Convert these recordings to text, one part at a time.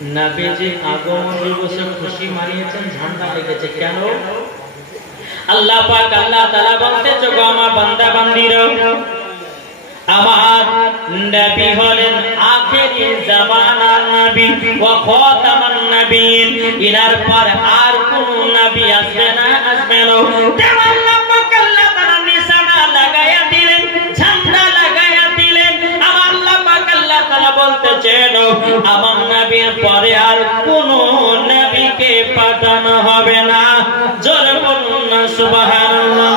নবীজি আগমন দিবসে খুশি মানিয়েছেন, ঝান্ডা লেগেছে কেন? আল্লাহ পাক আল্লাহ তাআলা বলতেছে, গো আমার বান্দা বান্দীরা, আমার নবী হলেন আখেরি জামানার নবী ওয়া খাতামান নবিয়্যিন। ইনার পর আর কোন নবী আসবে না, আসবে না। আল্লাহ পাক আল্লাহ তাআলা নিশানা লাগায়া দিলেন, ঝান্ডা লাগায়া দিলেন। আল্লাহ পাক আল্লাহ তাআলা বলতেছেন, আমার নবীর পরে আর কোন নবীকে পাঠানো হবে না। জোরে বলুন না সুবহানাল্লাহ।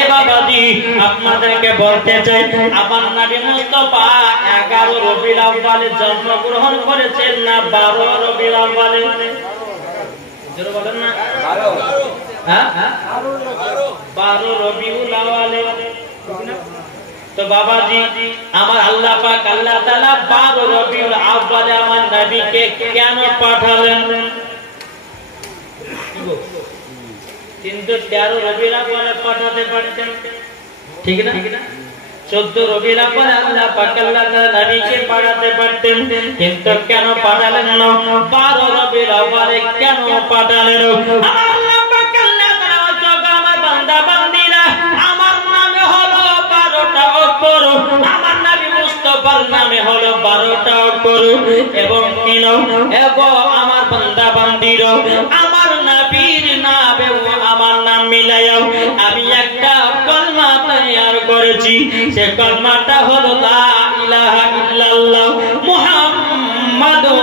এ বাবাজি, আপনাদেরকে বলতে চাই, আমার নবী মুস্তাফা 11 রবিউল আউয়ালে জন্মগ্রহণ করেছেন না 12 রবিউল আউয়ালে? জোরে বলেন না। 12 রবিউল আউয়ালে। তো বাবাজি, আমার আল্লাহ পাক আল্লাহ তাআলা 12 রবিউল আউয়ালে আমার নবীকে কেন পাঠালেন? কিন্তু 13 রবিউল আউয়ালে পাঠাতে পারতেন, ঠিক না? 14 রবিউল আউয়ালে আল্লাহ পাক আল্লাহ তাআলা নবীকে পাঠাতে পারতেন, কিন্তু কেন পাঠালেন না? 12 রবিউল আউয়ালে কেন পাঠালেন? আল্লাহ পাক আল্লাহ তাআলা জগা আমার বান্দা বান্দীরা, আমার নামে হলো 12টা অক্ষর, আমার নবী মুস্তাফার নামে হলো 12টা অক্ষর। এবং কেন? এবং আমার বান্দা বান্দীরা, আমার নবীর নামে আমার নাম মিলাইও আমি একটা কলমা তৈরি করেছি। সে কলমাটা হলো লা ইলাহা ইল্লাল্লাহ মুহাম্মাদুর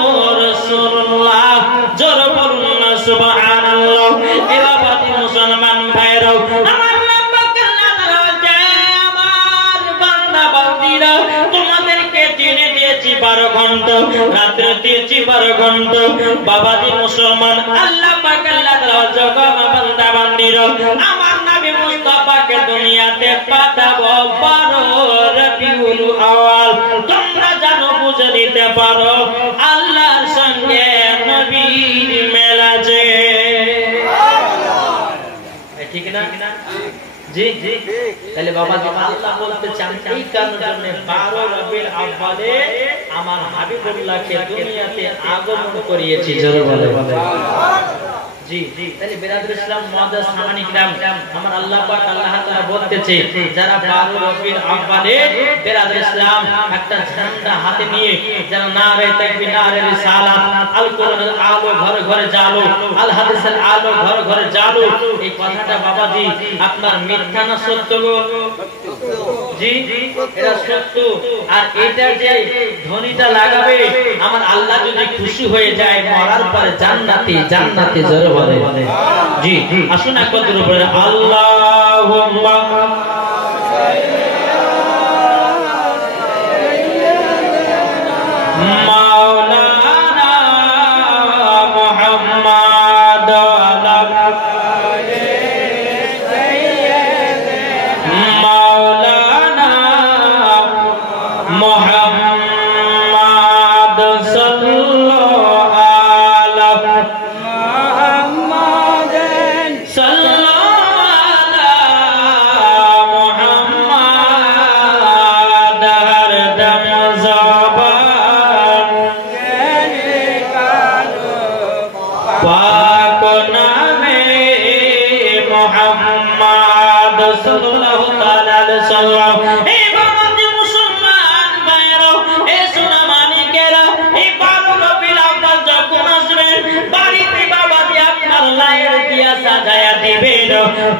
রাসূলুল্লাহ। জোরে বলুন না সুবহানাল্লাহ। এ বাবাজি মুসলমান ভাইরা, আমার নাম বাকাল্লাহ বলছে, আমার বান্দা বান্দীরা, তোমাদেরকে দিনে দিয়েছি 12 ঘন্টা, রাতে দিয়েছি 12 ঘন্টা। বাবাজি মুসলমান, আল্লাহ পাক আল্লাহ তাআলা জগৎ বান্দা বান্দীরা, আমার নবী মুস্তাফাকে দুনিয়াতে পাঠাবো 12 রবিউল আউয়াল। তোমরা জানো, বুঝে নিতে পারো আল্লাহর সঙ্গে নবীর মেল আছে, ঠিক না? জি জি। তাহলে বাবাজি আল্লাহ বলতে চান, এই কারণে 12 রবিউল আউয়ালে আমার হাবিবুল্লাহকে দুনিয়াতে আগমন করিয়েছি। জোরে বলে জি জি। তাহলে বিরাদর ইসলাম মুআদ্দাস সামানি কিরাম, আমার আল্লাহ পাক আল্লাহ তাআলা বলতেছে, যারা 12 রবিউল আউয়ালে বিরাদর ইসলাম একটা ঝান্ডা হাতে নিয়ে যারা নারে তাকবীর, নারে রিসালাত, আল কোরআনের আলো ঘরে ঘরে জালো, আল হাদিসের আলো ঘরে ঘরে জালো, এই কথাটা বাবাজি আপনার মিথ্যা না সত্য গো? জি জি, এটা সত্য। আর এটা যে ধ্বনিটা লাগাবে, আমার আল্লাহ যদি খুশি হয়ে যায়, মরার পরে জান্নাতে জান্নাতে জোরে বলে জি। আসুন একবার বলে আল্লাহুম্মা মাওলানা মুহাম্মদ মাওলানা মুহাম্মদ সাল্লাল্লাহু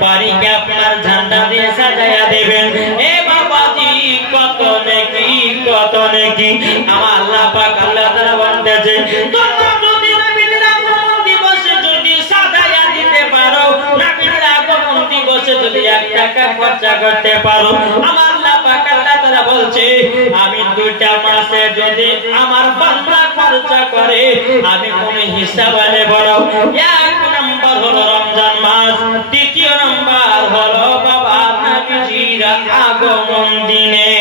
বাড়িকে আপনার ঝান্ডা দিয়ে সাজায়া দেবেন। এ বাবাজি কত নেকি, কত নেকি। আমার আল্লাহ পাক আল্লাহ তাআলা বলতেছে, তোমরা যদি নবীর আগমন দিবসে যদি সাজায়া দিতে পারো, নবীর আগমন দিবসে যদি 1 টাকা খরচা করতে পারো, আমার আল্লাহ পাক আল্লাহ তাআলা বলছে, আমি 2টা মাসে যদি আমার বান্দা খরচা করে, আমি কোন হিসাব নেব না। 1 নাম্বার হলো রমজান মাস, 2 নাম্বার হলো বাবা নবীজির আগমন দিনে।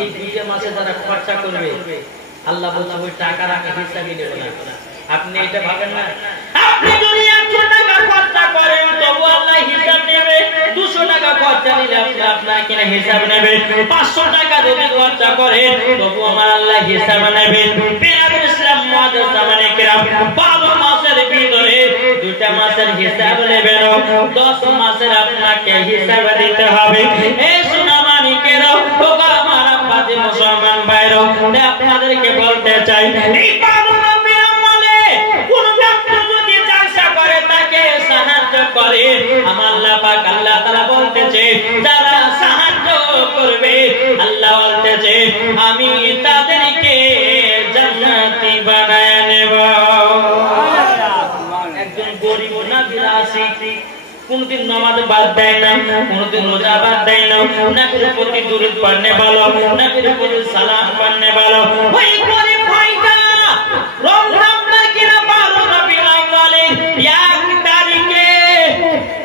এই 2টা মাসে যারা খরচা করবে, আল্লাহ বলছে ওই টাকা রাখা হিসাবই নেব না। আপনি এটা ভাবেন না, আপনি যদি 100 টাকা খরচা করেন তবু আল্লাহ হিসাব নেবে 200 টাকা খরচা নিলে আপনার কিনা হিসাব নেবে, 500 টাকা যদি খরচা করে তবু আমার আল্লাহ হিসাব নেবে। বেরাদর ইসলাম মুআজ্জাজ জামানে কিরাম 12 মাসের ভিতরে 2টা মাসের হিসাব নেবেন, 10 মাসের আপনাকে হিসাব দিতে হবে। এই সোনামানিকেরা ও আমার আব্বাজি মুসলমান ভাইরা, আপনাদেরকে বলতে চাই এই 12 রবিউল আউয়ালে কোন ব্যক্তি যদি জলসা করে তাকে সাহায্য করে, আমার আল্লাহ পাক আল্লাহ তাআলা বলতেছে যারা সাহায্য করবে আল্লাহ বলতেছে আমি তাদেরকে জান্নাতি বানায় নেব। একজন গরিব না বিলাসী কোনদিন নামাজ বাদ দেয় না, কোনদিন রোজা বাদ দেয় না, নবীর প্রতি দুরূদ পড়নে ভালো, নবীর প্রতি সালাম পড়নে ভালো। ওই গরিব ভাইটা রমজানের কিনা 12 রবিউল আউয়ালের 1 তারিখে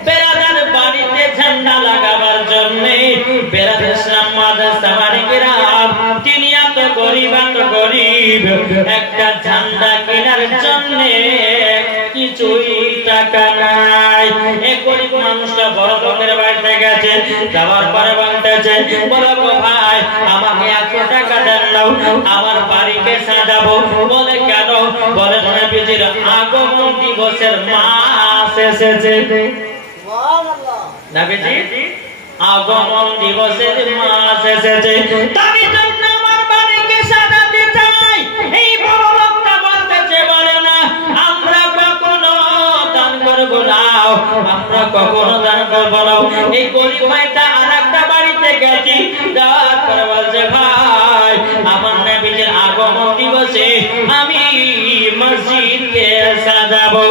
বেরাদার বাড়িতে ঝান্ডা লাগাবার জন্য বেরাদার ইসলাম মুআজ্জাজ জামানে কিরাম তিনি এত গরিব একটা ঝান্ডা কেনার জন্য কিছুই টাকা নাই। এই গরিব মানুষটা বড় লোকের বাড়িতে গেছে, যাওয়ার পরে বলতেছে বড় ভাই আমাকে 100 টাকা দেন নাও, আমার বাড়িকে সাজাবো। বলে কেন? বলে নবীজির আগমন দিবসের মাস এসেছে। সুবহানাল্লাহ, নবীজি আগমন দিবসের মাস এসেছে, তাই জন্য আমার বাড়িকে সাজাতে চাই। এই বড় লোকটা বলতেছে বলে না আমরা কখনো দান করব না, আমরা কখনো দান করব না। এই গরিব ভাইটা আরেকটা বাড়িতে গেছি, যাওয়ার পরে বলছে ভাই আমার নবীজির আগমন দিবসে আমি মসজিদকে সাজাবো,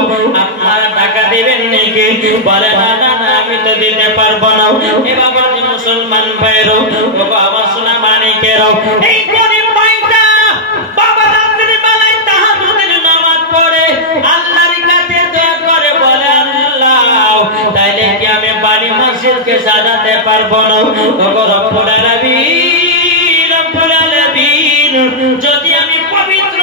আপনারা টাকা দেবেন নাকি? বলে না না না আমি তো দিতে পারবো না। এ বাবা মুসলমান ভাইরো, ও বাবা সোনামানিকেরো, এই গরিব ভাইটা বাবা রাতের বেলায় তাহাজ্জুদের নামাজ পড়ে আল্লাহর কাছে দোয়া করে বলে আল্লাহ তাইলে কি আমি বাড়ি মসজিদকে সাজাতে পারবো না? ও রব্বুল আলামিন, রব্বুল আলামিন যদি আমি পবিত্র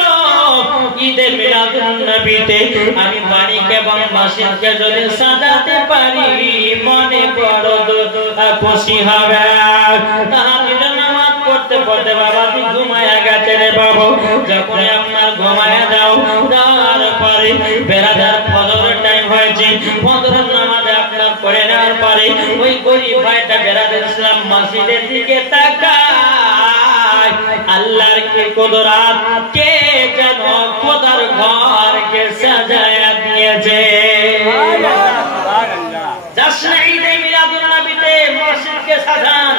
ঈদে মিলাদুন নবীতে আমি বাড়িকে এবং মসজিদকে যদি সাজাতে পারি মনে বড় খুশি হবে। তাহাজ্জুদের নামাজ পড়তে পড়তে বাবা ঘুমায়া গেছে রে বাবু। যখন আপনার ঘুমায়া যাও, যাওয়ার পরে বেরাদার ফজরের টাইম হয়েছে, ফজরের নামাজে আপনার পড়ে নেওয়ার পরে ওই গরিব ভাইটা বেরাদার ইসলাম মসজিদের দিকে তাকায়, আল্লাহর কি কুদরত, কে যেন খোদার ঘরকে সাজায়া দিয়েছে। জাশনে ঈদে মিলাদুন নবীতে মসজিদকে সাজান,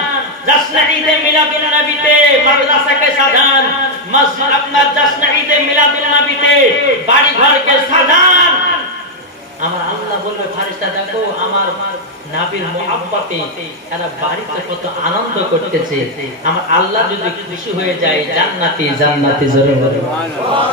জাশনে ঈদে মিলাদুন নবীতে মাদ্রাসাকে সাজান, মসজিদ আপনার জাশনে ঈদে মিলাদুন নবীতে বাড়ি ঘরকে সাজান। আমার আল্লাহ বলবে ফেরেশতা দেখো আমার নবীর মুহাব্বতে এরা বাড়িতে কত আনন্দ করতেছে, আমার আল্লাহ যদি খুশি হয়ে যায় জান্নাতি জান্নাতি জোরে বলে সুবহানাল্লাহ।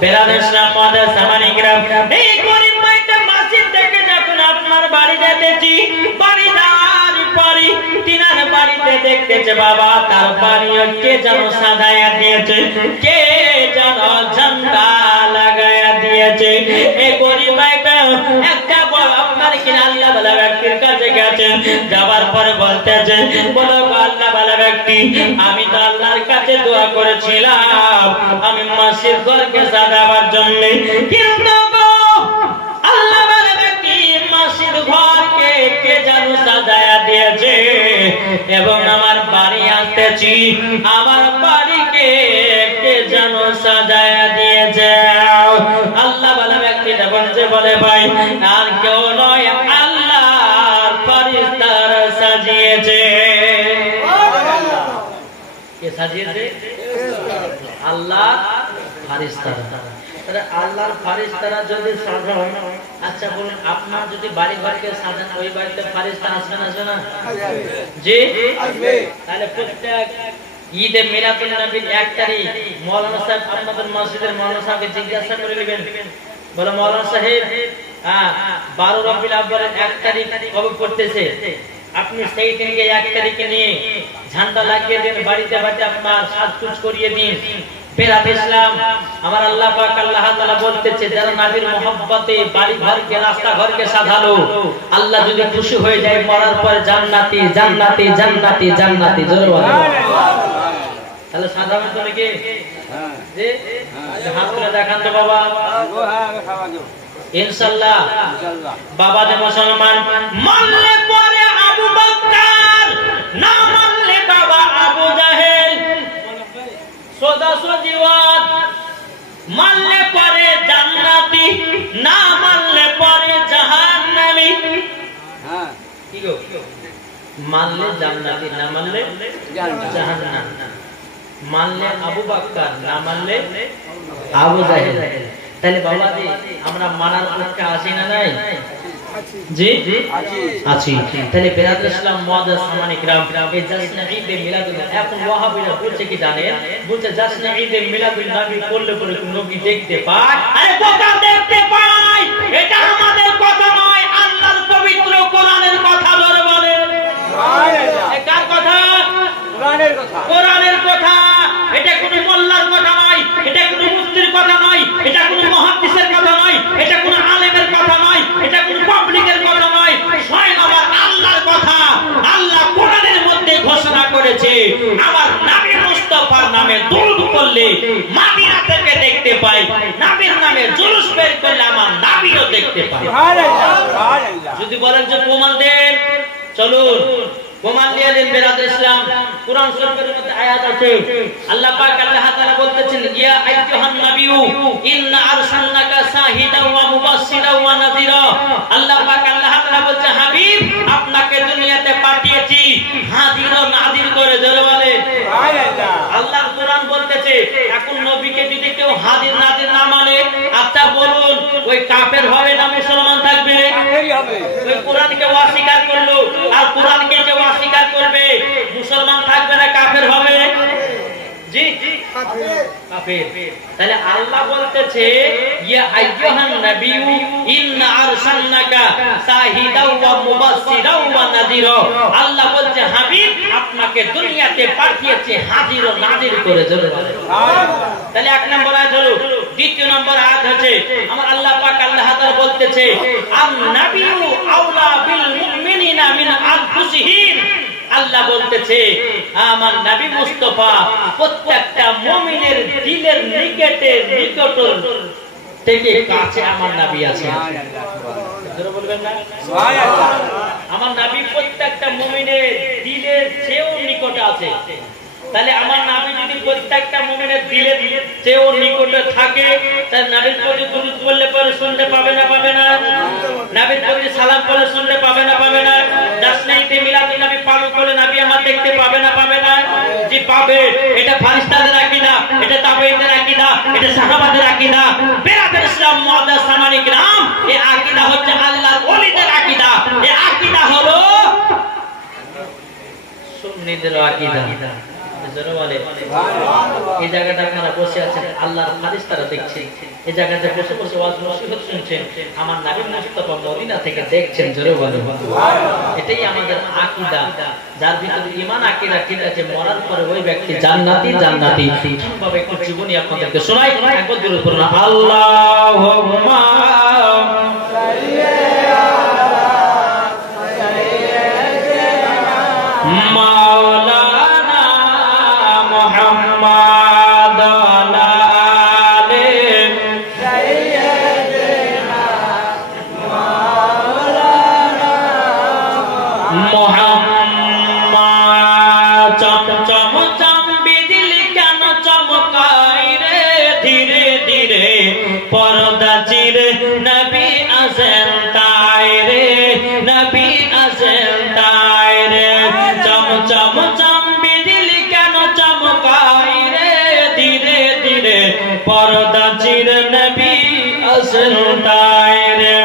বেরাদার ইসলাম মুআজ্জাজ জামানে কিরাম, এই গরিব ভাইটা মসজিদ থেকে যখন আপনার বাড়ি যেতেছি, বাড়ি যাওয়ার পরে তিনার বাড়িতে দেখতেছে বাবা তার বাড়ি কে যেন সাজায়া দিয়েছে, কে যেন ঝান্ডা লাগায়া দিয়েছে। এই গরিব ভাইটা একটা বড় আপনার কিনা আল্লাহ বলা ব্যক্তির কাছে গেছেন, যাবার পরে বলতেছে বলো আল্লাহ বলা ব্যক্তি আমি তো আল্লাহর কাছে দোয়া করেছিলাম আমি মসজিদ ঘরকে সাজাবার জন্য, কিন্তু আল্লাহ বলা ব্যক্তি মসজিদ ঘরকে কে যেন সাজায়া দিয়েছে এবং আমার বাড়ি আসতেছি আমার বাড়িকে কে যেন সাজায়া দিয়েছে। আল্লাহ বলা ব্যক্তিটা বলছে বলে ভাই আর কেউ নয় আল্লাহর ফেরেশতারা সাজিয়েছে। কে সাজিয়েছে? আল্লাহ ফেরেশতারা। আল্লাহর ফেরেশতারা যদি সাজায়, আচ্ছা বলুন আপনার যদি বাড়ি ঘরকে সাজান ওই বাড়িতে ফেরেশতা আসবে না? আসবে না? জি আসবে। তাহলে প্রত্যেক ঈদে মিলাদুন নবীর 1 তারিখ মাওলানা সাহেব আপনাদের মসজিদের মাওলানা সাহেবকে জিজ্ঞাসা করে নেবেন, বলে মাওলানা সাহেব 12 রবিউল আউয়ালের 1 তারিখ কবে পড়তেছে, আপনি সেই দিনকে 1 তারিখে নিয়ে ঝান্ডা লাগিয়ে দেন, বাড়িতে বাড়িতে আপনার সাজকুচ করিয়ে দিন, পেরাত ইসলাম আমার আল্লাহ পাক আল্লাহ তাআলা বলতেছে যারা নবীর মহব্বতে বাড়ি ঘরকে রাস্তা ঘরকে সাজালো আল্লাহ যদি খুশি হয়ে যায় মরার পর জান্নাতি জান্নাতি জান্নাতি জান্নাতি জোরে বলেন তাহলে সাজানো তো নাকি জি হাত তুলে দেখান তো বাবা ইনশাআল্লাহ বাবা যে মুসলমান মানলে পরে আবু বকর না মানলে বাবা আবু জাহেল সোজা সজিওয়াত মানলে পরে জান্নাতি না মানলে পরে জাহান্নামী হ্যাঁ কি গো মানলে জান্নাতি না মানলে জাহান্নাম মানলে আবু বকর না মানলে আবু জাহেল তাহলে বাবা জি আমরা মানার পক্ষে আছি না নাই জি আছি তাহলে বেরাত ইসলাম মুআদ্দাস সামানি کرام এই জাসনা ঈদে মিলাদুল এখন ওয়াহাবিরা বলছে কি জানেন বলছে জাসনা ঈদে মিলাদুল নবী করলে পরে নবী দেখতে পায় আরে বোকা দেখতে পায় এটা আমাদের কথা নয় আল্লাহর পবিত্র কোরআনের কথা ধরে বলে সুবহানাল্লাহ কার কথা কোরআনের কথা কোরআনের কথা এটা কোনো মোল্লার কথা নয় এটা কোনো মুফতির কথা নয় এটা কোনো মুহাদ্দিসের কথা নয় এটা কোনো আলেমের কথা নয় এটা কোনো পাবলিকের কথা নয় স্বয়ং আমার আল্লাহর কথা আল্লাহ কোরআনের মধ্যে ঘোষণা করেছে আমার নবী মুস্তাফার নামে দুরূদ পড়লে মদিনা থেকে দেখতে পাই নবীর নামে জুলুস বের করলে আমার নবীও দেখতে পাই সুবহানাল্লাহ সুবহানাল্লাহ যদি বলেন যে প্রমাণ দেন চলুন প্রমাণ দিয়ে দেন বেরাত ইসলাম কুরআন শরীফের মধ্যে আয়াত আছে আল্লাহ পাক আল্লাহ তাআলা বলতেছেন ইয়া আইয়ুহান নাবিয়্যু ইন্না আরসালনাকা শাহিদান ওয়া মুবাশশিরান ওয়া নাযীরা আল্লাহ পাক আল্লাহ তাআলা বলছে হাবিব আপনাকে দুনিয়াতে পাঠিয়েছি হাজির ও নাযীর করে জোরে বলে সুবহানাল্লাহ আল্লাহর কোরআন বলতেছে এখন নবীকে যদি কেউ হাজির নাযীর না মানে আচ্ছা বলুন ওই কাফের হবে না মুসলমান থাকবে কাফেরই হবে ওই কোরআনকে অস্বীকার করলো আর কোরআনকে যে অস্বীকার করবে মুসলমান থাকবে না কাফের হবে জি কাফের তাহলে আল্লাহ বলতেছে ইয়া আইয়ুহান নাবিয়্যু ইন্না আরসালনাকা শাহিদাও ওয়া মুবাশশিরাও ওয়া নাযীরা আল্লাহ বলছে হাবিব আপনাকে দুনিয়াতে পাঠিয়েছে হাজির ও নাযীর করে জোরে তাহলে এক নম্বর আয়াত হলো দ্বিতীয় নম্বর আয়াত আছে আমার আল্লাহ পাক আল্লাহ তাআলা বলতেছে আন নাবিয়্যু আওলা বিল মুমিনিনা মিন আনফুসিহিম আল্লাহ বলতেছে আমার নবী মুস্তাফা প্রত্যেকটা মুমিনের দিলের নিকটে নিকট থেকে কাছে আমার নবী আছে জোরে বলবেন না সুবহানাল্লাহ আমার নবী প্রত্যেকটা মুমিনের দিলের চেয়েও নিকটে আছে তাহলে আমার নবী যদি প্রত্যেকটা মুমিনের দিলের চেয়েও নিকটে থাকে তাহলে নবীর প্রতি দুরূদ পড়লে পরে শুনতে পাবে না পাবে না নবীর প্রতি সালাম পড়লে শুনতে পাবে না পাবে না জাসনা ঈদে মিলাদুন নবী পালন করলে নবী আমার দেখতে পাবে না পাবে না জি পাবে এটা ফেরেশতাদের আকীদা এটা তাবেঈদের আকীদা এটা সাহাবাদের আকীদা বেরাত ইসলাম মুআদ্দাস সামানি کرام এই আকীদা হচ্ছে আল্লাহর ওলিদের আকীদা এই আকীদা হলো সুন্নিদের আকীদা জোরে বলে এই জায়গাটা আপনারা বসে আছেন আল্লাহর ফারিস্তারা দেখছেন এই জায়গাতে বসে বসে ওয়াজ নসিহত শুনছেন আমার নবী মুস্তাফা মদিনা থেকে দেখছেন জোরে বলে এটাই আমাদের আকীদা যার ভিতরে ঈমান আকীদা ঠিক আছে মরার পরে ওই ব্যক্তি জান্নাতি জান্নাতি কিভাবে একটু জীবনী আপনাদেরকে শোনাই একবার দূরে পড়ুন আল্লাহুম্মা সাল্লি আলা সাইয়্যিদিনা মাওলানা মুহাম্মাদ আলে সাইয়্যিদিনা মাওলানা মুহাম্মাদ চমচম চম বিজলি কেন চমকায় রে ধীরে ধীরে পর্দা চিরে নবী আসেন তাই রে নবী আসেন তাই রে চমচম চম বিজলি কেন চমকায় রে ধীরে ধীরে পর্দা চিরে নবী আসেন তাই রে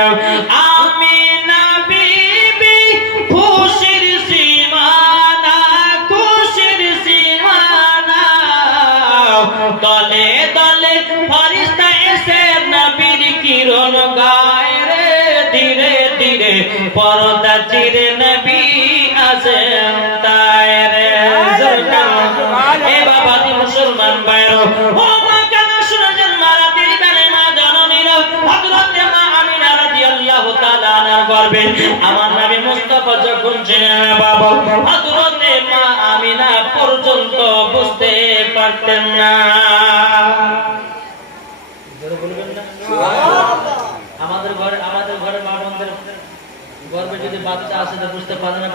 আমি নবী খুশির সীমানা খুশির সীমানা দলে দলে ফেরেশতা এসে নবীর কিরণ গায় রে ধীরে ধীরে পর্দা চিরে নবী আসেন তাই রে এ বাবা মুসলমান মুসলমান ভাইরা ও মা কেন শুনেছেন মারাতির বেলে মা জননীর হযরত মা আমিনা রাদিয়াল্লাহু তাআলা আনহার গর্ভে আমার নবী মুস্তাফা যখন ছিলেন বাবা হযরত মা আমিনা পর্যন্ত বুঝতে পারতেন না। জোরে বলবেন না সুবহানাল্লাহ। আমাদের ঘরে মা বোনদের গর্ভে যদি বাচ্চা আসে তো বুঝতে পারে না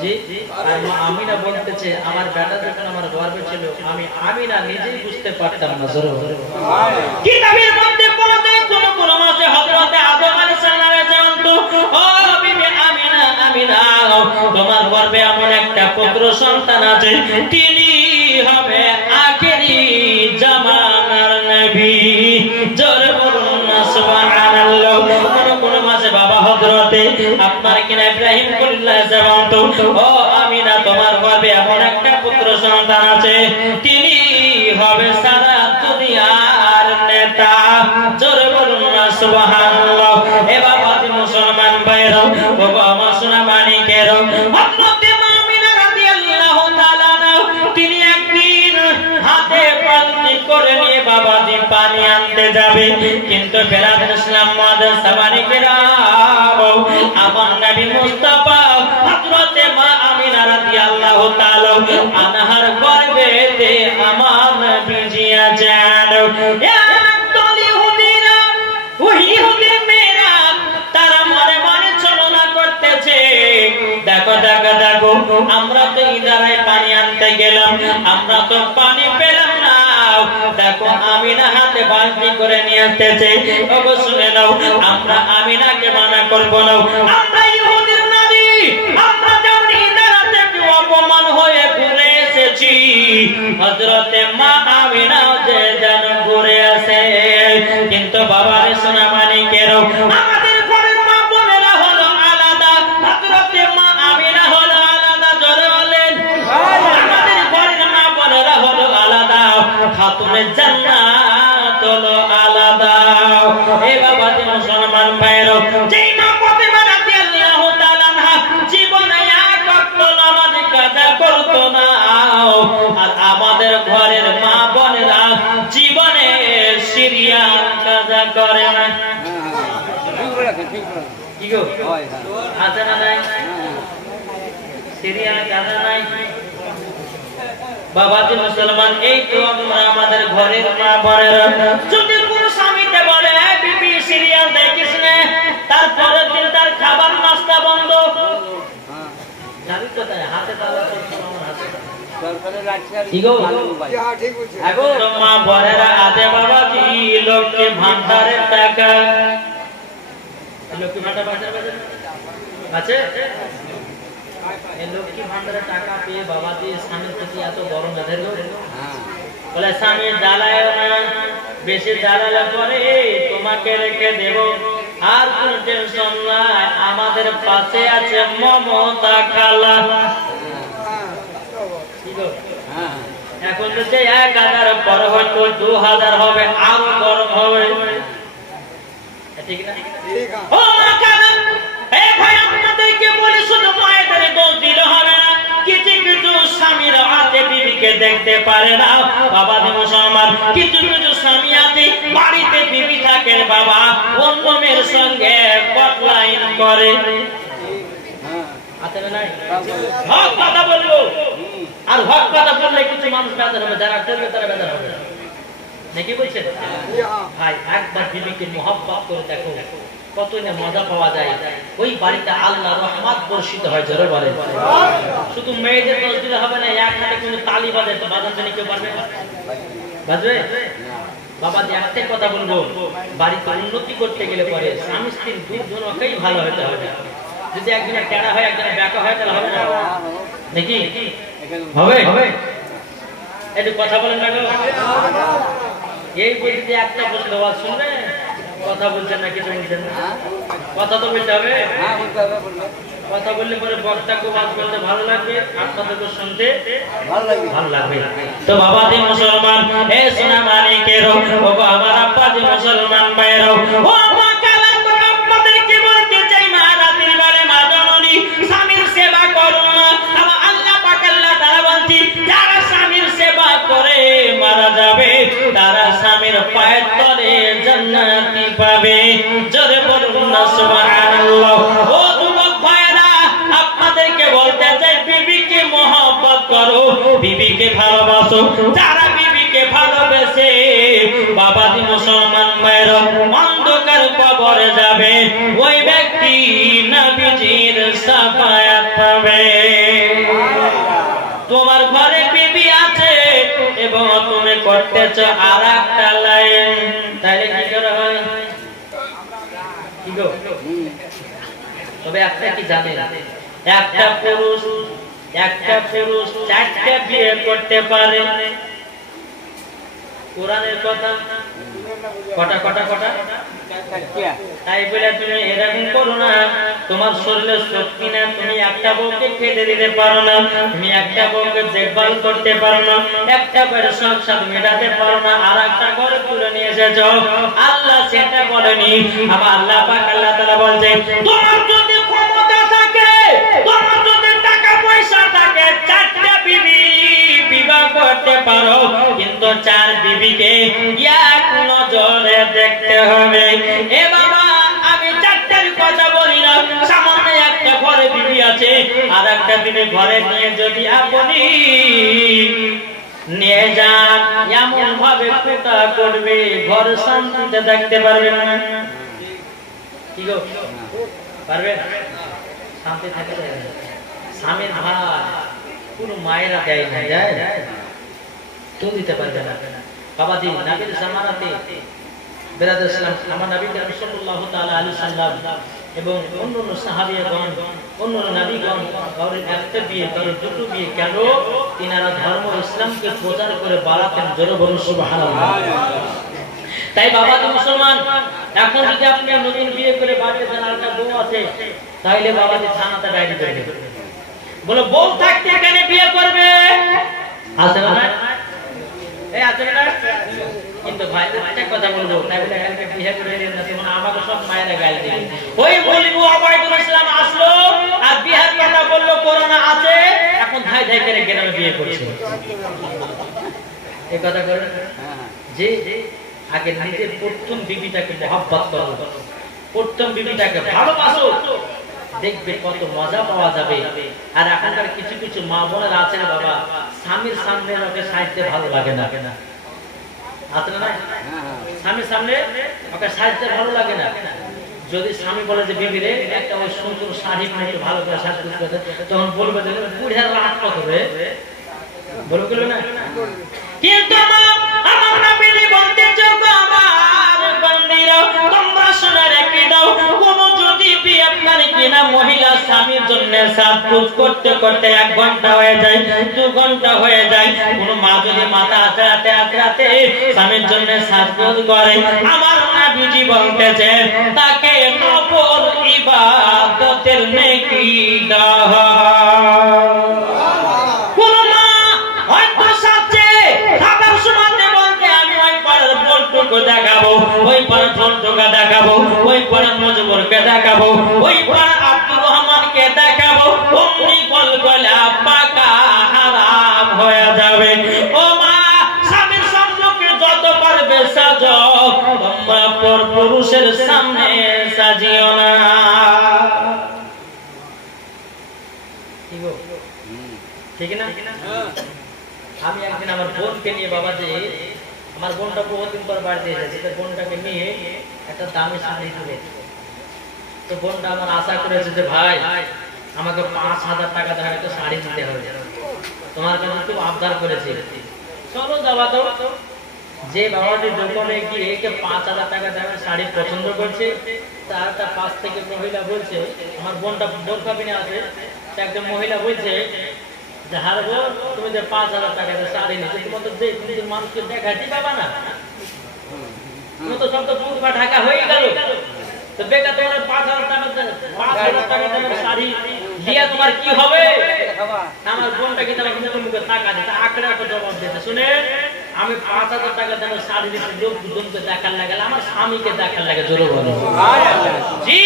জি আর মা আমিনা বলতেছে আমার বেটা যখন আমার গর্ভে ছিল আমি আমিনা নিজেই বুঝতে পারতাম না। জোরে সুবহানাল্লাহ। কিতাবের মধ্যে পড়া যায় কোন মাসে হযরত আদম আলাইহিস সালামের জন্ম ও বিবি আমিনা তোমার গর্ভে এমন একটা পুত্র সন্তান আছে তিনি হবে আখেরি জামানার নবী। জোরে বলুন না সুবহানাল্লাহ। কোন মাসে বাবা হযরতে আপনার কিনা ইব্রাহিম খলিলুল্লাহ জামানত ও আমিনা তোমার গর্ভে এমন একটা পুত্র সন্তান আছে তিনি হবে সারা দুনিয়ার নেতা। জোরে বলুন না সুবহানাল্লাহ। এ বাবা মুসলমান ভাইরা ও আমার সোনা মানিকের হযরত মা আমিনা রাদিয়াল্লাহু তাআলা তিনি একদিন হাতে পাল্টি করে নিয়ে বাবাজি পানি আনতে যাবে কিন্তু বেরাদর ইসলাম মাদার সামানিকেরা আমার নবী মুস্তাফা হযরত মা আমিনা রাদিয়াল্লাহু তাআলা আনহার গর্ভেতে আমার নবীজি আছেন। দেখো আমরা তো ইদারায় পানি আনতে গেলাম আমরা তো পানি পেলাম না। দেখো আমিনা হাতে বালতি করে নিয়ে আসতেছে। ওগো শুনে নাও আমরা আমিনাকে মানা করব না। আমরা ইহুদির নারী আমরা যেমন ইদারা থেকে অপমান হয়ে ঘুরে এসেছি হযরত মা আমিনা যে যেন ঘুরে আসে। কিন্তু বাবার সোনা মানিকের আমাদের ঘরের মা বোনেরা হলো আলাদা হযরত মা আমিনা হলো আলাদা। জোরে বলেন আমাদের ঘরের মা বোনেরা হলো আলাদা খাতুনে জান্নাত হলো আলাদা। এ বাবা মুসলমান ভাইরা যেই মা ফাতেমা রাদিয়াল্লাহু তাআলা আনহা জীবনে এক ওয়াক্ত নামাজ কাজা করতো না আর আমাদের ঘরের মা বোনেরা জীবনে সিরিয়াল কাজা করে না। কি গো আছে না নাই সিরিয়াল কাজা নাই বাবাজি মুসলমান। এই তো আমরা আমাদের ঘরের মা বোনেরা যদি কোন স্বামীতে বলে বিবি সিরিয়াল দেখিস না তারপরে দিন তার খাবার নাস্তা বন্ধ জানি তো তাই হাতে তালা মা বোনেরা আদে বাবাজি লক্ষ্মী ভান্ডারের টাকা লক্ষ্মী ভান্ডার আছে লক্ষ্মী ভান্ডারের টাকা পেয়ে বাবাজি স্বামীর প্রতি এত গরম বেঁধে বলে স্বামী জ্বালায় না বেশি জ্বালালে পরে তোমাকে রেখে দেব আর কোন টেনশন নাই আমাদের পাশে আছে মমতা খালা। এখন যদি 1000 পর হয়তো 2000 হবে আরো গরম হবে ঠিক না? ও মা কারণ এই ভাই আপনাদেরকে বলি শুধু মায়েদের দোষ দিলে হবে না কিছু কিছু স্বামীর হাতে বিবিকে দেখতে পারে না বাবা মুসলমান। কিছু কিছু স্বামী আছে বাড়িতে বিবি থাকে বাবা অন্য মেয়ের সঙ্গে পটলাইন করে আছে না নাই হক কথা বলবো আর হক কথা বললে কিছু মানুষ বেজার হবে যারা করবে তারা বেজার হবে নাকি বলছেন ভাই একবার বিবিকে মোহাব্বত করে দেখো কত না মজা পাওয়া যায়। ওই বাড়িতে আল্লাহর রহমত বর্ষিত হয়। জোরে বলেন শুধু মেয়েদের দোষ দিলে হবে না এক হাতে কিন্তু তালি বাজাতে বাজাতে কেউ পারবে না বাজবে বাবা যে একটাই কথা বলবো বাড়িতে উন্নতি করতে গেলে পরে স্বামী স্ত্রী দুজনকেই ভালো হতে হবে। যদি একজনের টেড়া হয় একজনের ব্যাকা হয় তাহলে হবে না নাকি হবে একটু কথা বলেন না এই বলতে একটা বলতে শুনবে কথা বলছেন না কিছু বলছেন না কথা তো বলতে হবে কথা বললে পরে বক্তাকে বাদ করতে ভালো লাগবে আপনাদেরকে শুনতে ভালো লাগবে। তো বাবা দি মুসলমান এ সোনা মানিকের ও আমার আব্বা দি মুসলমান ভাইয়ের ও মা কালা করে আপনাদেরকে বলতে চাই মা রাতের বেলা মা জননী স্বামীর সেবা করো না। আমার আল্লাহ পাক আল্লাহ তাআলা বলছি যারা স্বামীর সেবা করে স্বামীর পায়ের তলে জান্নাতি পাবে। জোরে বলুন না সুবহানাল্লাহ। ও যুবক ভাইরা, আপনাদেরকে বলতে চাই, বিবিকে মহব্বত করো, বিবিকে ভালোবাসো। যারা বিবিকে ভালোবেসে বাবাজি মুসলমান ভাইরা অন্ধকার কবরে যাবে, ওই ব্যক্তি নবীজির শাফায়াত পাবে। তোমার ঘরে বিবি আছে এবং তুমি করতেছ আরেকটা লাইন, তাহলে কি করা হয়? কি গো? তবে একটা কি জানেন, একটা পুরুষ চারটা বিয়ে করতে পারে। কোরআনের কথা কটা তাই বলে তুমি এরকম করো না। তোমার শরীরের শক্তি না, তুমি একটা বউকে খেতে দিতে পারো না, তুমি একটা বউকে দেখভাল করতে পারো না, একটা করে সংসার মেটাতে পারো না, আর একটা ঘরে তুলে নিয়ে এসেছ। আল্লাহ সেটা বলেনি। আমার আল্লাহ পাক আল্লাহ তাআলা বলছে, তোমার যদি ক্ষমতা থাকে, তোমার যদি টাকা পয়সা থাকে, চারটা বিবি বিবাহ করতে পারো, কিন্তু চার বিবিকে এক নজরে দেখতে হবে। এ বাবা, আমি চারটার কথা বলি না, সামান্য একটা ঘরে বিবি আছে, আর একটা বিবি ঘরে নিয়ে যদি আপনি নিয়ে যান, এমন ভাবে ফুটা করবে ঘর শান্তিতে দেখতে পারবে না। কি গো, পারবে? শান্তি থাকে স্বামীর ভাই কোন মায়েরা দেয় না, যায় কেউ দিতে পারবে না। বাবাজি নবীর জামানাতে বেরাদর ইসলাম আমার নবী করিম সাল্লাল্লাহু তাআলা আলাইহি সাল্লাম এবং অন্যান্য সাহাবীগণ, অন্যান্য নবীগণ কারোর একটা বিয়ে, কারোর দুটো বিয়ে, কেন? তিনারা ধর্ম ইসলামকে প্রচার করে বাড়াতেন। জোরে বলুন সুবহানাল্লাহ। তাই বাবাজি মুসলমান, এখন যদি আপনি নতুন বিয়ে করে বাড়িতে যান, আর একটা বউ আছে, তাহলে বাবাজি থানাতে ডায়েরি করে দেবে, বলে বউ থাকতে এখানে বিয়ে করবে। আছে না? এই আছে না? কিন্তু ভাই একটা কথা বলবো, তাই বলে এখানে বিয়ে করে দেন না, তখন আমাকে সব মায়েরা গালি দিবে। ওই বলিবু আবাইদুল ইসলাম আসলো আর বিহার কথা বললো, করোনা আছে, এখন ধাই ধাই করে গ্রামে বিয়ে করছে। এই কথা করে যে আগে নিজের প্রথম বিবিটাকে মহব্বত করো, প্রথম বিবিটাকে ভালোবাসো, দেখবে কত মজা পাওয়া যাবে। আর এখনকার কিছু কিছু মা বোনের আছে না বাবা, স্বামীর সামনে ওকে সাজতে ভালো লাগে না, আছে না? স্বামীর সামনে ওকে সাজতে ভালো লাগে না। যদি স্বামী বলে যে বিবি রে একটা ওই সুন্দর শাড়ি পরে ভালো করে সাজতে করতে, তখন বলবে যে বুড়ার রাত কত রে, বলবে না? কিন্তু আমার নবী বলতে যোগ আমার বান্দীরা, তোমরা শুনে রেখে দাও, কোন যদি বিয়ে আপনার কিনা মহিলা স্বামীর জন্য সাজগোজ করতে করতে 1 ঘন্টা হয়ে যায়, 2 ঘন্টা হয়ে যায়, কোন মা যদি মাথা আঁচড়াতে স্বামীর জন্য সাজগোজ করে, আমার নবীজি বলতেছে তাকে নফল ইবাদতের নেকি দাও। দেখাবো ওই পাড়া ঝন্টুকে দেখাবো, ওই পাড়া মজবুরকে দেখাবো, ওই পাড়া আব্দুর রহমানকে দেখাবো, অমনি গলগলা পাকা হারাম হয়ে যাবে। ও মা, স্বামীর সম্মুখে যত পারবে সাজো, তোমরা পর পুরুষের সামনে সাজিও না। ঠিক না? আমি একদিন আমার বোনকে নিয়ে, বাবাজি আমার বোনটা বহুদিন পর বাড়িতে এসেছে, বোনটাকে নিয়ে একটা দামি শাড়ি দিবে। তো বোনটা আমার আশা করেছে যে ভাই আমাকে 5,000 টাকা দিয়ে একটা শাড়ি দিতে হবে, তোমার কাছে খুব আবদার করেছে, চলো যাওয়া দাও। যে বাবাটির দোকানে গিয়ে 5,000 টাকা দিয়ে শাড়ি পছন্দ করছে, তার পাশ থেকে মহিলা বলছে, আমার বোনটা বোরখা কিনে আছে, একজন মহিলা বলছে যে হার গো, তুমি যে 5,000 টাকা দিয়ে শাড়ি নিচ্ছে, তোমার তো যে মানুষকে দেখাচ্ছি বাবা না, তুমি তো সব তো পুরবা ঢাকা হয়ে গেল, তো বেকার তোমার 5,000 টাকা দামের শাড়ি দিয়া তোমার কি হবে? আমার বোনটা কিন্তু মুখে টাকা দিতে আঁকড়ে একটা জবাব দিতে, শুনে আমি 5,000 টাকা দামের শাড়ি দিতে লোকজনকে দেখার লাগে, আমার স্বামীকে দেখার লাগে। জোরে বলো জি।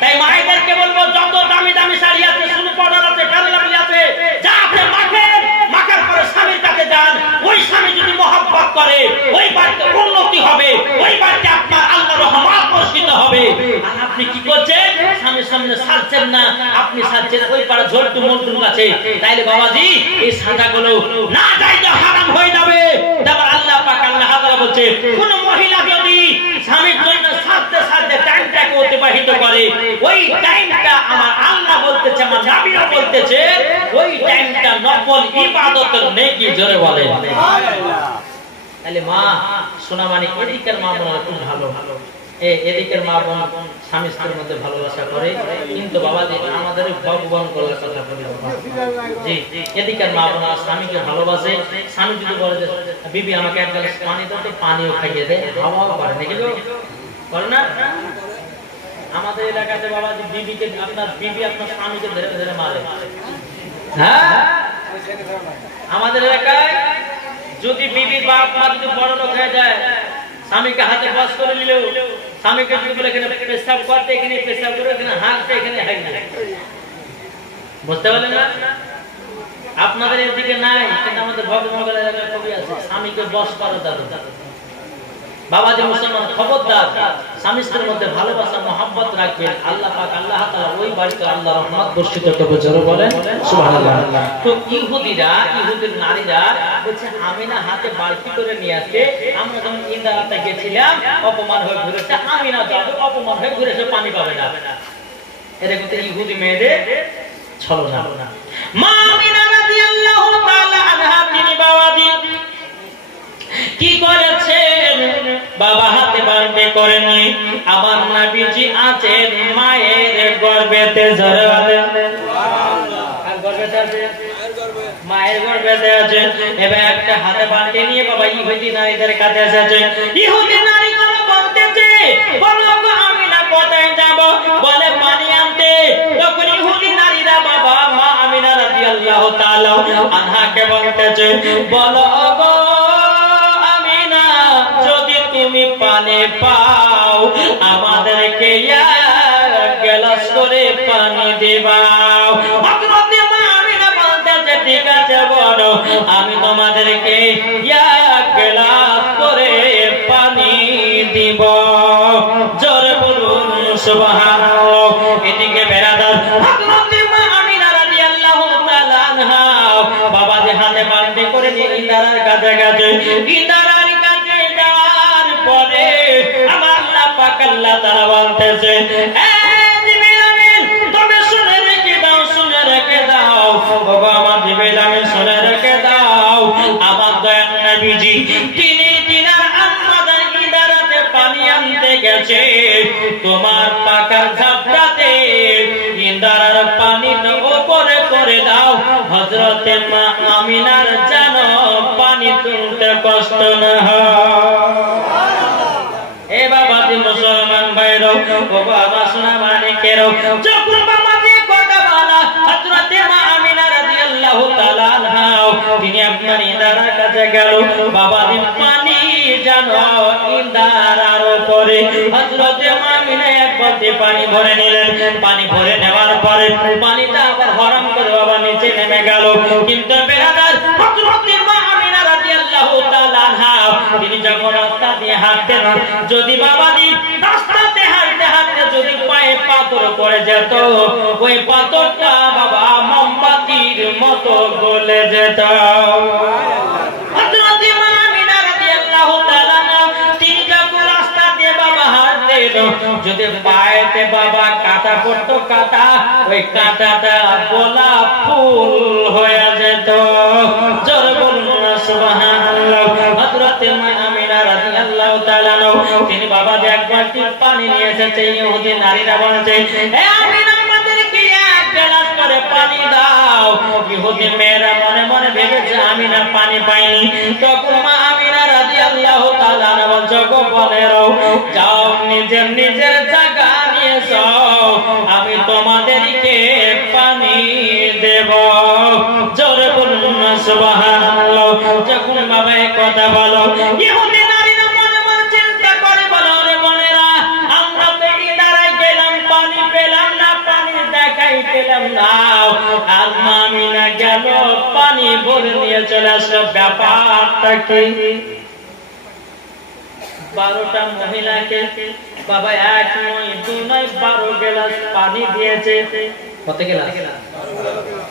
তাই মায়েদেরকে বলবো, যত দামি দামি শাড়ি আছে, শুধু পড়ার আছে, কারলামি আছে, যা আপনি মাখেন, মাখার পরে স্বামীর কাছে যান। ওই স্বামী যদি মহব্বত করে, ওই বাড়িতে উন্নতি জন্য ছাড়ছেন না, আপনি ছাড়ছেন ওই পাড়া ঝোলটু মোলটুর কাছে, তাইলে বাবাজি এই সাদাগুলো না যাইতে হারাম হয়ে যাবে। তারপর আল্লাহ পাক আল্লাহ তাআলা বলছে কোন মহিলা যদি স্বামীর জন্য ছাড়তে ছাড়তে টাইমটাকে অতিবাহিত করে, ওই টাইমটা আমার আল্লাহ বলতেছে, আমার নবীও বলতেছে, ওই টাইমটা নফল ইবাদতের নেকি। জোরে বলেন সুবহানাল্লাহ। তাহলে মা সোনা মানে এদিকের মা বোন খুব ভালো, এদিকের মা বোন স্বামী স্ত্রীর মধ্যে ভালোবাসা করে, কিন্তু বাবা আমাদের ভগবান করার কথা বলি জি, এদিকের মা বোন স্বামীকে ভালোবাসে। স্বামী যদি বলে যে বিবি আমাকে এক গ্লাস পানি দাও, তো পানিও খাইয়ে দেয়, হাওয়াও করে নাকি করে না? আমাদের এলাকাতে বাবা বিবিকে আপনার বিবি আপনার স্বামীকে ধরে ধরে মারে। হ্যাঁ, আমাদের এলাকায় যদি বিবির বাপ মা যদি বড় লোক হয়ে যায়, স্বামীকে হাতে বস করে নিলেও স্বামীকে যদি বলে এখানে পেশাব করতে, এখানে পেশাব করে, এখানে হাঁটতে, এখানে হাঁটতে, বুঝতে পারলেন না? আপনাদের এদিকে নাই, কিন্তু আমাদের ভগবানের এলাকায় খুবই আছে, স্বামীকে বস করো দাদু। বাবা যে মুসলমান খবরদার স্বামী স্ত্রীর মধ্যে ভালোবাসা মহব্বত রাখবেন। আল্লাহ পাক আল্লাহ তাআলা ওই বাড়িতে আল্লাহ রহমত বর্ষিত করবে। জোরে বলেন সুবহানাল্লাহ। তো ইহুদির নারীরা বলছে আমিনা হাতে বালতি করে নিয়ে আসে, আমরা যখন ইন্দারাতে গেছিলাম অপমান হয়ে ঘুরেছে, আমিনা যাবে অপমান হয়ে ঘুরেছে, পানি পাবে না। এরকম তো ইহুদি মেয়েদের ছলনা। মা আমিনা রাদিয়াল্লাহু তাআলা আনহা তিনি বাবাজি কি করেছেন, বাবা হাতে বালতি করে নিয়ে আমার নবীজি আছেন মায়ের গর্ভেতে। জোরে বলেন সুবহানাল্লাহ। আর গর্ভেতে আছে, মায়ের গর্ভেতে আছে। এবার একটা হাতে বালতি নিয়ে বাবা ইহুদি নারীদের কাছে এসেছে। ইহুদি নারীগুলো বলতেছে বলো গো আমিনা কোথায় যাব, বলে পানি আনতে। তখন ইহুদি নারীরা বাবা মা আমিনা রাদিয়াল্লাহু তাআলা আনহাকে বলতেছে বলো গো যদি তুমি পানি পাও আমাদেরকে এক গ্লাস করে পানি দিবাও। ঠিক আছে বলো, আমি তোমাদেরকে এক গ্লাস করে পানি দিব। জোরে বলুন সুবহানাল্লাহ। এদিকে বেরাদার বাবা যে হাতে বালতি করে নিয়ে ইন্দারার কাছে গেছে। ইন্দারার কাছে যাওয়ার পরে আমার আল্লাহ পাক আল্লাহ তাআলা বলতেছে জিবরিল আমিন তুমি শুনে রেখে দাও, শুনে রেখে দাও। বাবা আমার জিবরিল আমিন শুনে রেখে দাও, আমার দয়াল নবীজি তিনি দিনার আম্মাদার ইন্দারাতে পানি আনতে গেছে, তোমার পাকার ঝাপটাতে ইন্দারার পানিটা উপরে করে দাও, হযরতে মা আমিনার যেন পানি তুলতে কষ্ট না হয়। এ বাবা দি মুসলমান ভাইরা, ও বাবা সোনা মানিকেরও, যখন বাবা দিয়ে কথা বলা হযরতে মা আমিনা রাদিয়াল্লাহু তাআলা আনহা তিনি আপনার ইন্দারার কাছে গেল, বাবা দি পানি যেন ইন্দারার উপরে। হযরতে মা আমিনা এক বালতি পানি ভরে নিলেন। পানি ভরে নেওয়ার পরে পানিটা আবার হরম করে বাবা নিচে নেমে গেল। কিন্তু বেরাদার হযরতে মা আমিনা রাদিয়াল্লাহু তাআলা আনহা তিনি যখন রাস্তা দিয়ে হাঁটতেন, যদি বাবাজি রাস্তাতে হাঁটতে হাঁটতে যদি পায়ে পাথর পড়ে যেত, ওই পাথরটা বাবা মোমবাতির মতো গলে যেত। হযরতে মা আমিনা রাদিয়াল্লাহু তাআলা তিনি যখন রাস্তা দিয়ে বাবা হাঁটতেন, যদি পায়েতে বাবা কাঁটা পড়তো, কাঁটা ওই কাঁটাটা গোলাপ ফুল হয়ে যেত। জোরে বলুন না সুবহানাল্লাহ। হযরতে মা আমিনা রাদিয়াল্লাহু তাআলা তিনি বাবা এক বালতি পানি নিয়ে এসেছে। ইহুদি নারীরা বলছে হে আমিনা আমাদেরকে এক গ্লাস করে পানি দাও। ইহুদি মেয়েরা মনে মনে ভেবেছে আমিনা পানি পায়নি। তখন মা আমিনা রাদিয়াল্লাহু তাআলা বলছে গো বোনেরা, যাও নিজের নিজের জায়গা নিয়ে যাও, আমি তোমাদেরকে পানি দেব। জোরে বলুন না সুবহানাল্লাহ। যখন বাবা এই কথা বলো, ইহুদি নারীরা মনে মনে চিন্তা করে বলো রে বোনেরা, আমরা তো ইদারায় গেলাম পানি পেলাম না, পানি দেখাই পেলাম না। আর মা আমিনা গেল পানি ভরে নিয়ে চলে আসলো। ব্যাপারটা কি? 12টা মহিলাকে বাবা 1 নয় 2 নয় 12 গ্লাস পানি দিয়েছে। কত গ্লাস?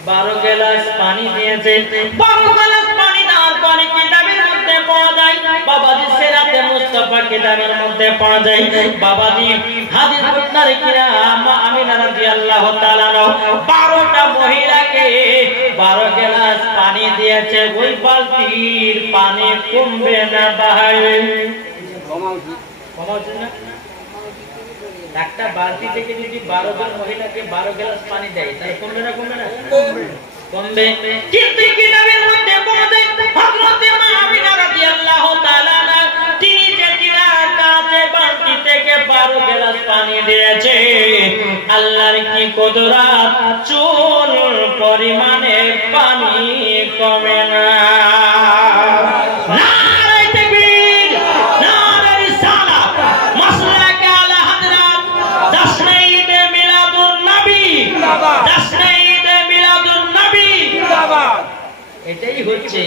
12 গ্লাস পানি দিয়েছে। 12 গ্লাস পানি দেওয়ার পরে কিতাবের মধ্যে পাওয়া যায় বাবাজি সিরাতে মুস্তাফা কিতাবের মধ্যে পাওয়া যায় বাবাজি হাদিস বর্ণনা কিরা মা আমিনা রাদিয়াল্লাহু তাআলা 12টা মহিলাকে 12 গ্লাস পানি দিয়েছে। ওই বালতির পানি কমবে না বাড়বে? কমাউছে না? একটা বালতি থেকে যদি 12 জন মহিলাকে 12 গ্লাস পানি দেয় তাহলে কমবে না? কমবে না? কমবে। কিন্তু কিতাবের মধ্যে পাওয়া যায় হযরত মা আমিনা রাদিয়াল্লাহু তাআলা তিনি যে তিনার কাছে বালতি থেকে 12 গ্লাস পানি দিয়েছে আল্লাহর কি কুদরত, চুল পরিমাণে পানি কমে না। এটাই হচ্ছে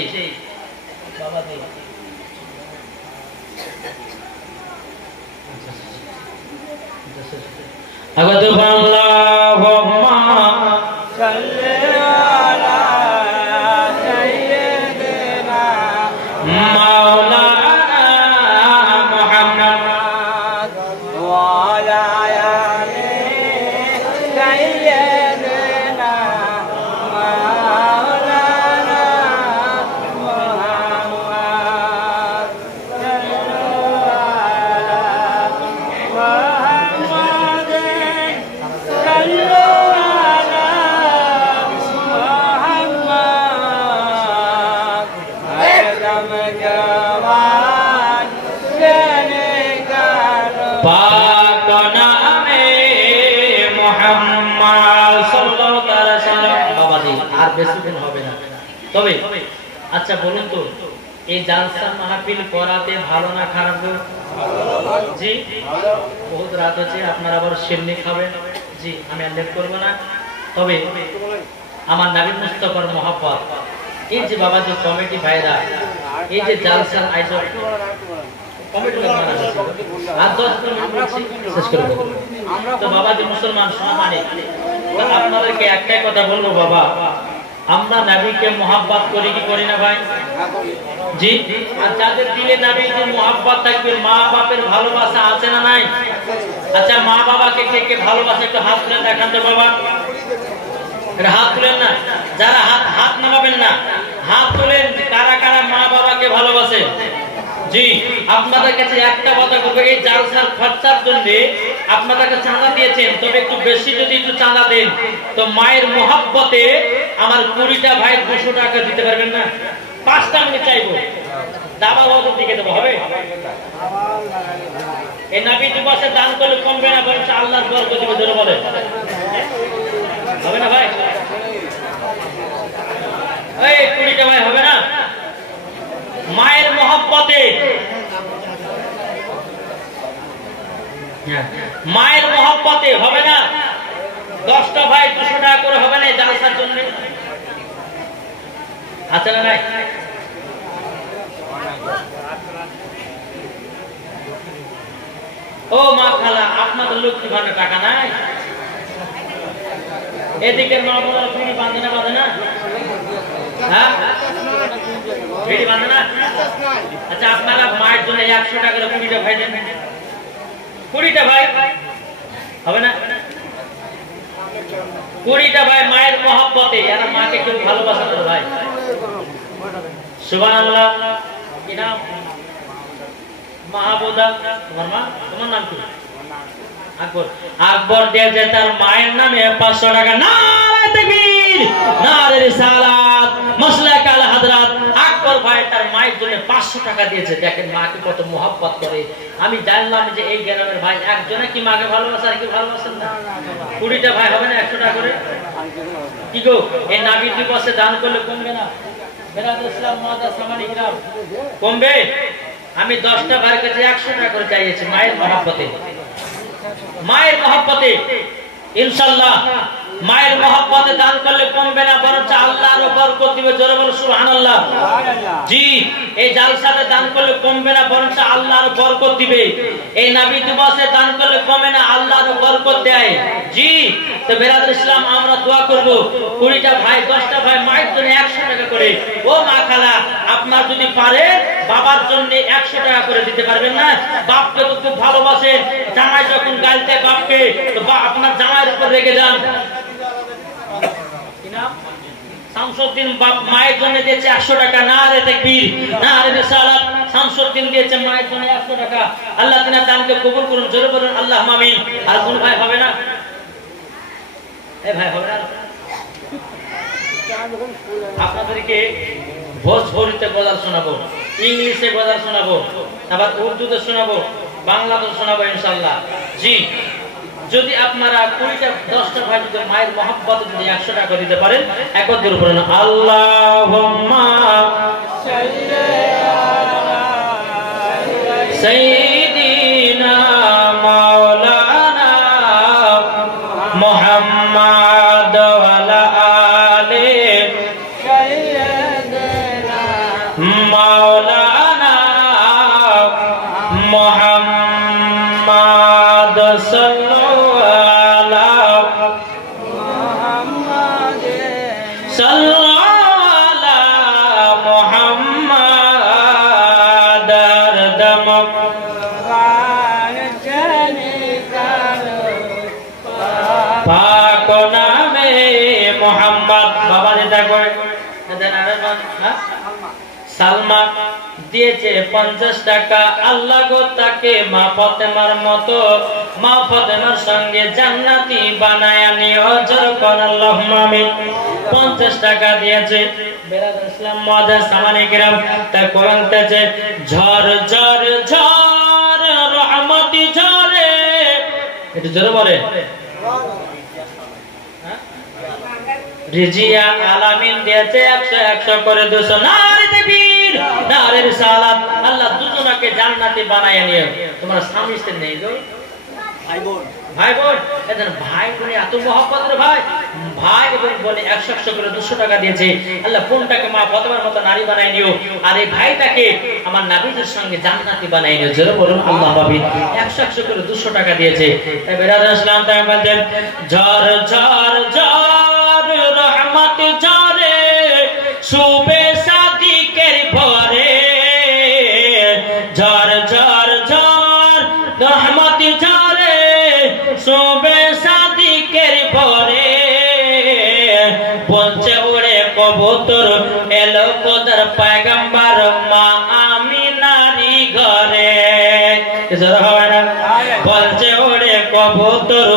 তবে আচ্ছা বলুন তো এই জালসা মাহফিল করাতে ভালো না খারাপ? জি বহুত রাত হচ্ছে, আপনারা আবার শিরনি খাবেন। জি আমি আর লেট করব না। তবে আমার নবী মুস্তাফার মহব্বত, এই যে বাবা যে কমিটি ভাইরা এই যে জালসার আয়োজন কমিটি বানানো হয়েছে আর 10 মিনিট শেষ করে দেব। তো বাবা যে মুসলমান সম্মানিত, আপনাদেরকে একটাই কথা বলবো বাবা, আমরা নবীকে মোহাব্বত করি কি করি না ভাই? জি। আর যাদের দিলে নবীর মোহাব্বত থাকবে, মা বাপের ভালোবাসা আছে না নাই? আচ্ছা মা বাবাকে কে কে ভালোবাসে একটু হাত তুলে দেখান তো বাবা। এটা হাত তুলেন না, যারা হাত নামাবেন না, হাত তুলেন কারা কারা মা বাবাকে ভালোবাসে। জি আপনাদের কাছে একটা কথা বলবো, এই জালসার খরচার জন্য আপনাদের কাছে চাঁদা দিয়েছেন, তবে একটু বেশি যদি একটু চাঁদা দেন তো মায়ের মোহাব্বতে আমার 20টা ভাই 200 টাকা দিতে পারবেন না? 5টা মিনিট চাইবো, দাবা বাবুর দিকে দেবো, হবে? এই নবী দিবসে দান করলে কমবে না, বরং আল্লাহর বরকত দিবে। ধরে বলে হবে না ভাই? এই 20টা ভাই হবে না? মায়ের মোহাব্বতে, মায়ের মোহাব্বতে হবে না? 10টা ভাই 200 টাকা করে হবে না এই জালসার জন্য? আছে না নাই? ও মা খালা, আপনাদের লক্ষ্মী ভান্ডার টাকা নাই? এদিকে মা বোনেরা ফিরি বাঁধে না? বাঁধে না? হ্যাঁ ফিরি বাঁধে না? আচ্ছা আপনারা মায়ের জন্য 100 টাকা করে 20টা ভাই দেন। 20টা ভাই হবে না? 20টা ভাই মায়ের মোহাব্বতে, এরা মাকে খুব ভালোবাসে না ভাই। সুবহানাল্লাহ। কি নাম? মাহবুদা। তোমার মা? তোমার নাম কি? আকবর। আকবর দিয়েছে তার মায়ের নামে 500 টাকা। নারে তাকবীর, নারে রিসালাত, মাসলাক আল হযরত। আকবর ভাই তার মায়ের জন্য 500 টাকা দিয়েছে। দেখেন মাকে কত মোহাব্বত করে। আমি জানলাম যে এই গ্রামের ভাই একজনে কি মাকে ভালোবাসে আর কি ভালোবাসেন না? 20টা ভাই হবে না 100 টাকা করে? কি গো এই নবী দিবসে দান করলে কমবে না? বেরাদ ইসলাম মাদা সামানি গ্রাম কমবে? আমি 10টা ভাইয়ের কাছে 100 টাকা করে চাইছি মায়ের মহব্বতে। মায়ের মহব্বতে ইনশাআল্লাহ মায়ের মহব্বতে দান করলে কমবে না, বরং আল্লাহর বরকত দিবে। জোরে বলো সুবহানাল্লাহ। জি এই জালসাতে দান করলে কমবে না, বরং আল্লাহর বরকত দিবে। এই নবী দিবসে দান করলে কমে না, আল্লাহর বরকত দেয়। জি তো বেরাদর ইসলাম আমরা দোয়া করব 20টা ভাই 10টা ভাই মায়ের জন্য 100 টাকা করে। ও মা খালা আপনার যদি পারে বাবার জন্য 100 টাকা করে দিতে পারবেন না? বাপকে তো খুব ভালোবাসেন, জামাই যখন গাল দেয় বাপকে তো আপনার জামাইয়ের উপর রেগে যান। কি নাম? শামসুদ্দিন বাপ মায়ের জন্য দিয়েছে 100 টাকা। নারে তাকবীর, নারে রিসালাত। শামসুদ্দিন দিয়েছে মায়ের জন্য 100 টাকা। আল্লাহ তিনার দানকে কবুল করুন, জোরে বলুন আল্লাহুম্মা আমিন। আর কোন ভাই হবে না? এই ভাই হবে না? আপনাদেরকে ভোজপুরিতে গজল শোনাবো, ইংলিশে গজল শোনাবো, আবার উর্দুতে শোনাবো, বাংলাতে শোনাবো ইনশাআল্লাহ। জি যদি আপনারা 20টা 10টা ভাই যদি মায়ের মহব্বতে যদি 100 টাকা দিতে পারেন, একত্রে বলুন আল্লাহুম্মা সাইয়্যিদিনা মাওলানা মুহাম্মদ ওয়া আলা আলি সাইয়্যিদিনা মাওলানা মুহাম্মদ সালমা দিয়েছে 50 টাকা। আল্লাহ গো তাকে মা ফাতেমার মতো, মা ফাতেমার সঙ্গে জান্নাতি বানায় নিও, জোরে কোন আল্লাহুম্মা আমিন। 50 টাকা দিয়েছে। বেরাদর ইসলাম মুআজ্জাজ সামানে কিরাম তা কোরআনতে ঝড় ঝড় ঝড় রহমতি ঝরে, একটু জোরে বলে। রিজিয়া আলামিন দিয়েছে 100 করে 200। নারে তাকবীর, নারে রিসালাত। আল্লাহ দুজনকে জান্নাতি বানায় নিও। তোমার স্বামী স্ত্রী নেই গো? ভাই বোন, ভাই বোন, এদের ভাই বোন এত মহব্বতের ভাই, ভাই এবং বোনে 100 করে 200 টাকা দিয়েছে। আল্লাহ বোনটাকে মা ফাতেমার মতো নারী বানায় নিও, আর এই ভাইটাকে আমার নবীর সঙ্গে জান্নাতি বানায় নিও, জোরে বলুন আল্লাহুম্মা আমিন। 100 করে 200 টাকা দিয়েছে। তাই বেরাদর ইসলাম তাই বলেন ঝড় ঝড় ঝড় রহমত ঝরে শুবে সাদিকের ভরে, ঝড় ঝড় ঝড় রহমত ঝরে শুবে সাদিকের ভরে, বলছে ওরে কবুতর এলো খোদার পয়গম্বর মা আমিনারি ঘরে, হবে না? বলছে ওরে কবুতর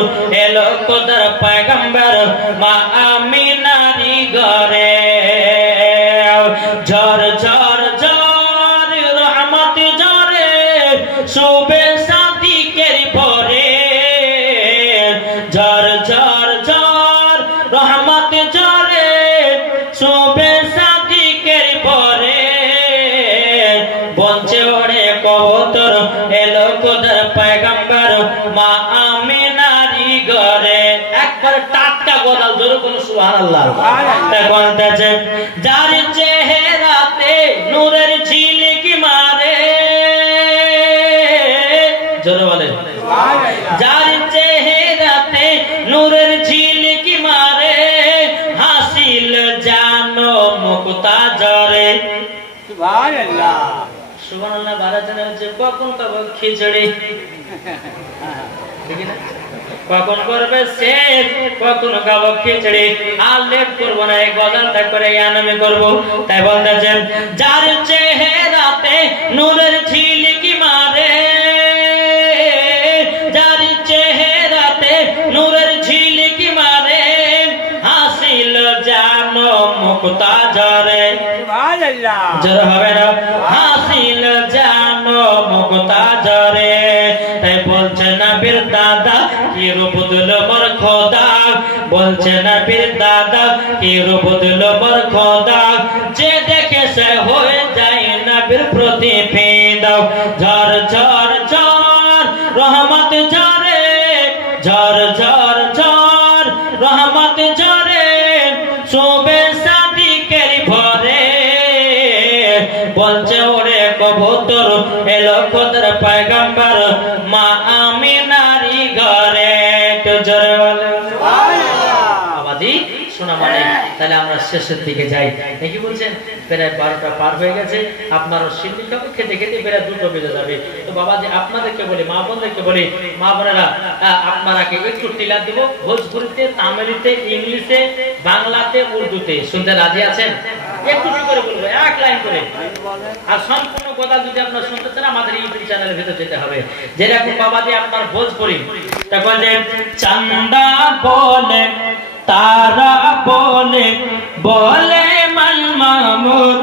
এলো খোদার পয়গম্বর মা আমিনারি ঘরে, ঝড় ঝড় ঝড় রহমত ঝরে শুবে সাদিকের ভরে, ঝড় ঝড় ঝড় রহমত ঝরে শুবে সাদিকের ভরে, বলছে ওরে কবুতর এলো খোদার পয়গম্বর মা আমিনারি ঘরে। একবার টাটকা গজাল, জোরে কোন সুবহানাল্লাহ। বলতেছে যার চেহারাতে নূরের ঝিলিক মারে, জোরে বলেন যার চেহারাতে নূরের ঝিলিক মারে, হাসিল জানো মুক্তা ঝরে। সুবহানাল্লাহ, সুবহানাল্লাহ। বারাজানে হচ্ছে কখন খাবো খিচুড়ি, ঠিক না? কখন করবে শেষ, কখন খাবো খিচুড়ি, আর লেট করবো না, এই গজলটা করে আমি করবো। তাই বলতেছেন যার চেহারাতে নূরের ঝিলিক মারে, যার চেহারাতে নূরের ঝিলিক মারে, হাসিল জানো মুক্তা ঝরে। জোরে হবে না? হাসিল জানো মুক্তা ঝরে। তাই বলছে নবীর দাদা কি রূপ দিল মোর খোদা, বলছে নবীর দাদা কি রূপ দিল মোর খোদা, যে দেখে সে হয়ে যায় নবীর প্রতি ফিদা। ঝড় ঝড় ঝড় রহমত ঝরে, ঝড় ঝড় ঝড় রহমত ঝরে শুবে সাদিকের ভরে, বলছে ওরে কবুতর এলো খোদার পয়গম্বর মা আমিনারি ঘরে, তো জোরে বলে বাবাজি শোনা মানে। তাহলে আমরা শেষের দিকে যাই নাকি বলছেন? প্রায় 12টা পার হয়ে গেছে, আপনারও সিন্নি খাবে, খেতে খেতে প্রায় 2টো বেজে যাবে। তো বাবাজি আপনাদেরকে বলি, মা বোনদেরকে বলি, মা বোনেরা আপনারাকে একটু টিলা দিব, ভোজপুরিতে, তামিলিতে, ইংলিশে, বাংলাতে, উর্দুতে। শুনতে রাজি আছেন? একটু করে বলবো, এক লাইন করে। আর সম্পূর্ণ কথা যদি আপনারা শুনতে চান আমাদের ইউটিউব চ্যানেলের ভিতরে যেতে হবে। যেরকম বাবাজি আপনার ভোজপুরি তখন যে চান্দা বলে, তারা বলে, বলে মান মামুদ